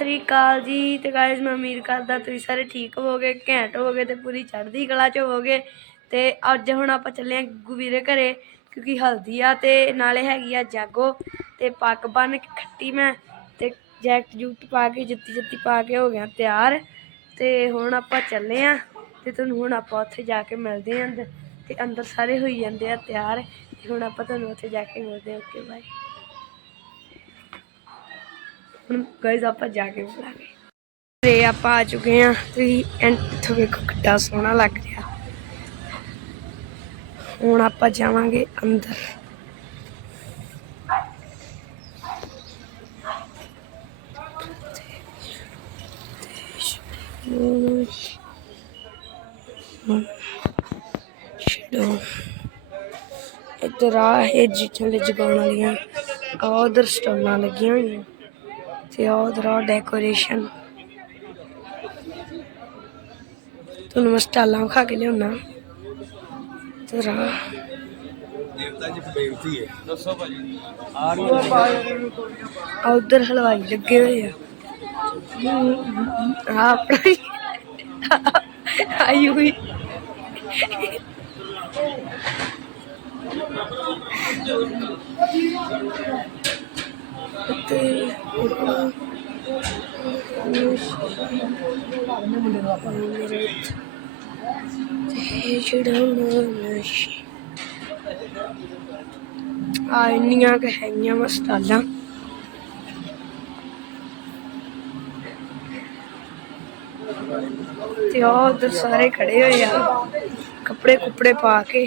ਸ੍ਰੀ ਅਕਾਲ ਜੀ ਤੇ ਗਾਇਸ ਮੈਂ ਉਮੀਦ ਕਰਦਾ ਤੁਸੀਂ ਸਾਰੇ ਠੀਕ ਹੋਵੋਗੇ, ਘੈਂਟ ਹੋਵੋਗੇ ਤੇ ਪੂਰੀ ਚੜ੍ਹਦੀ ਕਲਾ ਚ ਹੋਵੋਗੇ। ਤੇ ਅੱਜ ਹੁਣ ਆਪਾਂ ਚੱਲੇ ਆਂ ਗੁੱਗੀ ਦੇ ਘਰੇ, ਕਿਉਂਕਿ ਹਲਦੀ ਆ ਤੇ ਨਾਲੇ ਹੈਗੀ ਆ ਜਾਗੋ ਤੇ ਪੱਕ ਬੰਨ ਕੇ ਖੱਟੀ ਮੈਂ ਤੇ ਜੈਕਟ ਜੂਟ ਪਾ ਕੇ ਜੁੱਤੀ ਜੁੱਤੀ ਪਾ ਕੇ ਹੋ ਗਿਆ ਤਿਆਰ। ਤੇ ਹੁਣ ਆਪਾਂ ਚੱਲੇ ਆਂ ਤੇ ਤੁਹਾਨੂੰ ਹੁਣ ਆਪਾਂ ਉੱਥੇ ਜਾ ਕੇ ਮਿਲਦੇ ਆਂ ਅੰਦਰ ਤੇ ਅੰਦਰ ਸਾਰੇ ਹੋਈ ਜਾਂਦੇ ਆ ਤਿਆਰ। ਤੇ ਹੁਣ ਆਪਾਂ ਤੁਹਾਨੂੰ ਉੱਥੇ ਜਾ ਕੇ ਮਿਲਦੇ ਆਂ। ਓਕੇ ਬਾਏ ਹੁਣ ਗਾਇਜ਼ ਆਪਾਂ ਜਾ ਕੇ ਮਿਲਾਂਗੇ ਤੇ ਆਪਾਂ ਆ ਚੁੱਕੇ ਹਾਂ, ਤੁਸੀਂ ਇੱਥੋਂ ਵੇਖੋ ਕਿੱਡਾ ਸੋਹਣਾ ਲੱਗ ਰਿਹਾ। ਹੁਣ ਆਪਾਂ ਜਾਵਾਂਗੇ ਅੰਦਰ। ਛੜੋ ਇੱਧਰ ਆ ਇਹ ਜਿੱਥੇ ਜਗਾਉਣ ਵਾਲੀਆਂ ਆ ਉਧਰ ਸਟਾਲਾਂ ਲੱਗੀਆਂ ਹੋਈਆਂ। ਤੇ ਆ ਉਧਰ ਆ ਡੈਕੋਰੇਸ਼ਨ ਤੁਹਾਨੂੰ ਮੈਂ ਸਟਾਲਾਂ ਵਿਖਾ ਕੇ ਲਿਆਉਣਾ ਤੇ ਰਾ ਦੇਵਤਾ ਜੀ ਬੇਨਤੀ ਹੈ ਦੱਸੋ ਭਾਜੀ ਆ ਆ ਉਧਰ ਤੇ ਤੇ ਜਿਹੜਾ ਨਸ਼ੀ ਆ ਇੰਨੀਆਂ ਕੁ ਹੈਗੀਆਂ ਮਸਤਾਲਾਂ ਤੇ ਉਹ ਉਧਰ ਸਾਰੇ ਖੜੇ ਹੋਏ ਆ, ਕੱਪੜੇ ਕੁਪੜੇ ਪਾ ਕੇ।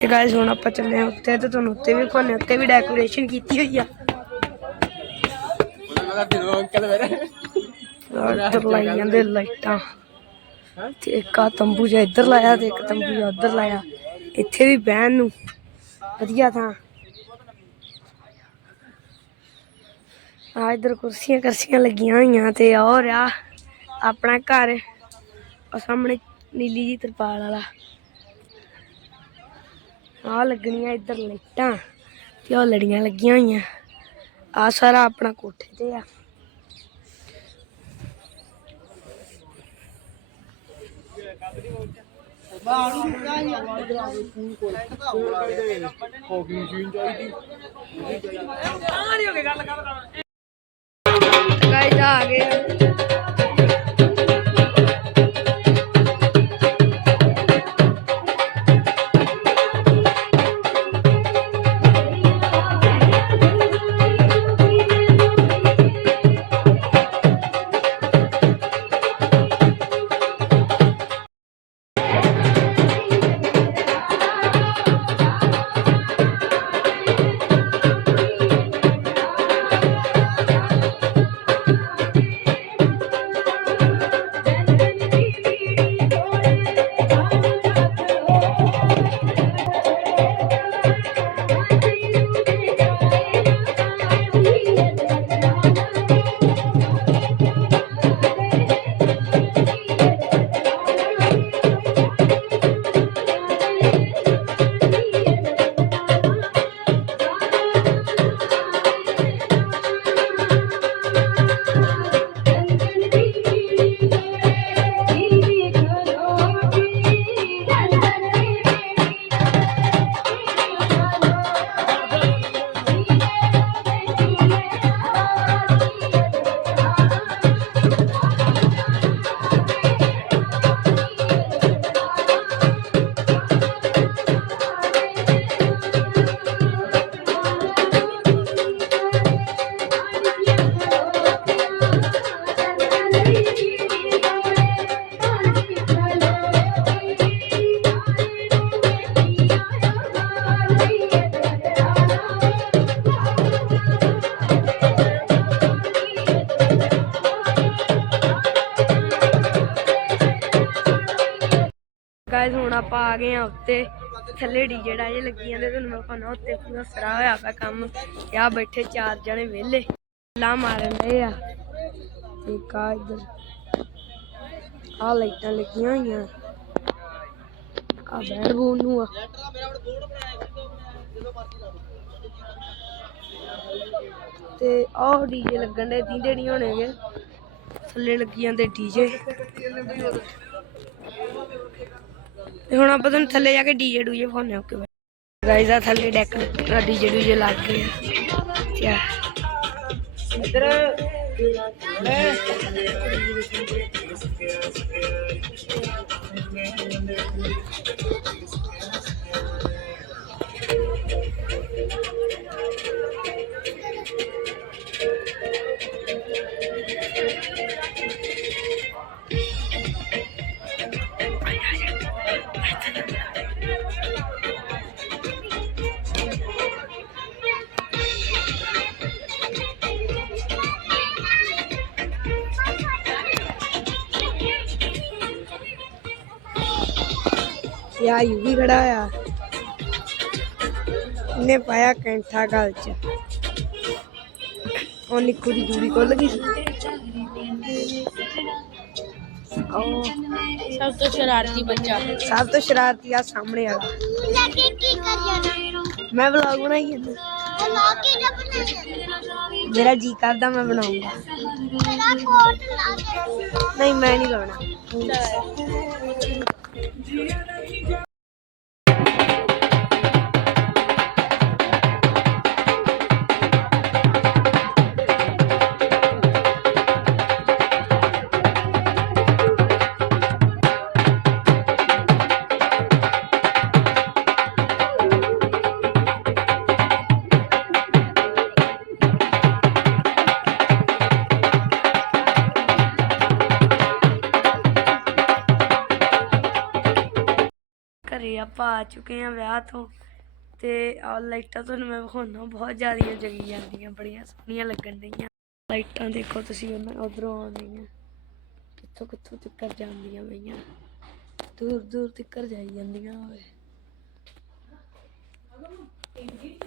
ਤੇ ਗਾਇਸ ਹੁਣ ਆਪਾਂ ਚੱਲੇ ਆ ਉੱਤੇ ਤੇ ਤੁਹਾਨੂੰ ਉੱਤੇ ਵੀ ਵਿਖਾਉਂਦੇ ਉੱਤੇ ਵੀ ਡੈਕੋਰੇਸ਼ਨ ਕੀਤੀ ਹੋਈ ਆ। ਇੱਧਰ ਲਾਈ ਜਾਂਦੇ ਲਾਈਟਾਂ। ਤੇ ਇੱਕ ਆ ਤੰਬੂ ਜਿਹਾ ਇੱਧਰ ਲਾਇਆ ਤੇ ਇੱਕ ਤੰਬੂ ਜਿਹਾ ਉੱਧਰ ਲਾਇਆ। ਇੱਥੇ ਵੀ ਬਹਿਣ ਨੂੰ। ਵਧੀਆ ਥਾਂ। ਆ ਇੱਧਰ ਕੁਰਸੀਆਂ ਕਰਸੀਆਂ ਲੱਗੀਆਂ ਹੋਈਆਂ ਤੇ ਔਰ ਆ ਆਪਣਾ ਘਰ ਉਹ ਸਾਹਮਣੇ ਨੀਲੀ ਜੀ ਤਰਪਾਲ ਵਾਲਾ। ਆ ਲੱਗਣੀਆਂ ਇੱਧਰ ਲਾਈਟਾਂ ਤੇ ਉਹ ਲੜੀਆਂ ਲੱਗੀਆਂ ਹੋਈਆਂ। ਆ ਸਾਰਾ ਆਪਣਾ ਕੋਠੇ ਤੇ ਆ। ਕਾਫੀ ਮਸ਼ੀਨ ਚਾਹੀਦੀ। ਗਾਇਸ ਆ ਗਏ। ਗਾਇਸ ਹੁਣ ਆਪਾਂ ਆ ਗਏ ਆ ਉੱਤੇ। ਥੱਲੇ ਡੀਜੇ ਡਾਜੇ ਲੱਗੀ ਜਾਂਦੇ, ਤੁਹਾਨੂੰ ਮੈਂ ਕਹਿੰਦਾ ਉੱਤੇ ਪੂਰਾ ਸਰਾ ਹੋਇਆ ਪਿਆ ਕੰਮ। ਤੇ ਆ ਬੈਠੇ ਚਾਰ ਜਣੇ ਵਿਹਲੇ। ਲਾ ਮਾਰਨ ਦੇ ਆ। ਇੱਕ ਆ ਇੱਧਰ। ਆ ਲਾਈਟਾਂ ਲੱਗੀਆਂ ਹੋਈਆਂ। ਆ ਬੈਠ ਬੂਨ ਨੂੰ ਆ। ਤੇ ਆਹ ਡੀਜੇ ਲੱਗਣ ਦੇ ਦੀਂਦੇ ਨਹੀਂ ਹੋਣਗੇ ਥੱਲੇ ਲੱਗੀ ਜਾਂਦੇ ਡੀਜੇ ਤੇ ਹੁਣ ਆਪਾਂ ਤੁਹਾਨੂੰ ਥੱਲੇ ਜਾ ਕੇ ਡੀਜੇ ਡੂਜੇ ਫੋਨੇ ਓਕੇ ਗਾਇਸ ਆ ਥੱਲੇ ਡੈਕ ਡੀਜੇ ਡੂਜੇ ਲੱਗ ਗਏ ਆ ਇੱਧਰ। ਯਾ ਯੂ ਵੀ ਖੜਾ ਆ? ਇਹਨੇ ਪਾਇਆ ਕੈਂਠਾ ਗਲ ਚ। ਉਹ ਨਿੱਕੂ ਦੀ ਜੂੜੀ ਖੁੱਲ ਗਈ। ਉਹ ਸਭ ਤੋਂ ਸ਼ਰਾਰਤੀ ਬੱਚਾ। ਸਭ ਤੋਂ ਸ਼ਰਾਰਤੀ ਆ ਸਾਹਮਣੇ ਵਾਲਾ। ਲੱਗੇ ਕੀ ਕਰ ਜਾਣਾ ਮੈਂ ਵਲੌਗ ਬਣਾਈ ਜਾਂਦਾ ਲਾ ਕੇ ਨਾ ਬਣਾਇਆ ਮੇਰਾ ਜੀ ਕਰਦਾ ਮੈਂ ਬਣਾਉਂਗਾ। ਮੇਰਾ ਕੋਟ ਲਾ ਕੇ ਨਹੀਂ ਮੈਂ ਨਹੀਂ ਲਾਉਣਾ। ਆਪਾਂ ਆ ਚੁੱਕੇ ਆ ਵਿਆਹ ਤੋਂ। ਤੇ ਆ ਲਾਈਟਾਂ ਤੁਹਾਨੂੰ ਮੈਂ ਵਿਖਾਉਣਾ ਬਹੁਤ ਜ਼ਿਆਦੀਆਂ ਜਗੀ ਜਾਂਦੀਆਂ, ਬੜੀਆਂ ਸੋਹਣੀਆਂ ਲੱਗਣ ਡਈਆਂ। ਲਾਈਟਾਂ ਦੇਖੋ ਤੁਸੀਂ ਉਹਨਾਂ ਉਧਰੋਂ ਆਉਂਦੀਆਂ ਕਿੱਥੋਂ ਕਿੱਥੋਂ ਤੱਕ ਜਾਂਦੀਆਂ ਪਈਆਂ। ਦੂਰ ਦੂਰ ਤੱਕ ਜਾਈ ਜਾਂਦੀਆਂ ਹੋਵੇ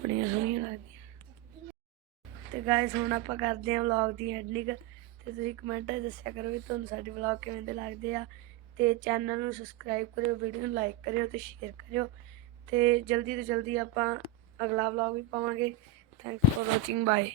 ਬੜੀਆਂ ਸੋਹਣੀਆਂ ਲੱਗਦੀਆਂ। ਤੇ ਗਾਇਸ ਹੁਣ ਆਪਾਂ ਕਰਦੇ ਹਾਂ ਵਲੌਗ ਦੀ ਐਂਡਿੰਗ ਤੇ ਤੁਸੀਂ ਕਮੈਂਟਾਂ 'ਚ ਦੱਸਿਆ ਕਰੋ ਵੀ ਤੁਹਾਨੂੰ ਸਾਡੇ ਵਲੌਗ ਕਿਵੇਂ ਦੇ ਲੱਗਦੇ ਆ। ਤੇ ਚੈਨਲ ਨੂੰ ਸਬਸਕ੍ਰਾਈਬ ਕਰਿਓ ਵੀਡੀਓ ਨੂੰ ਲਾਈਕ ਕਰਿਓ ਤੇ ਸ਼ੇਅਰ ਕਰਿਓ ਤੇ ਜਲਦੀ ਤੋਂ ਜਲਦੀ ਆਪਾਂ ਅਗਲਾ ਵਲੌਗ ਵੀ ਪਾਵਾਂਗੇ। Thanks for watching bye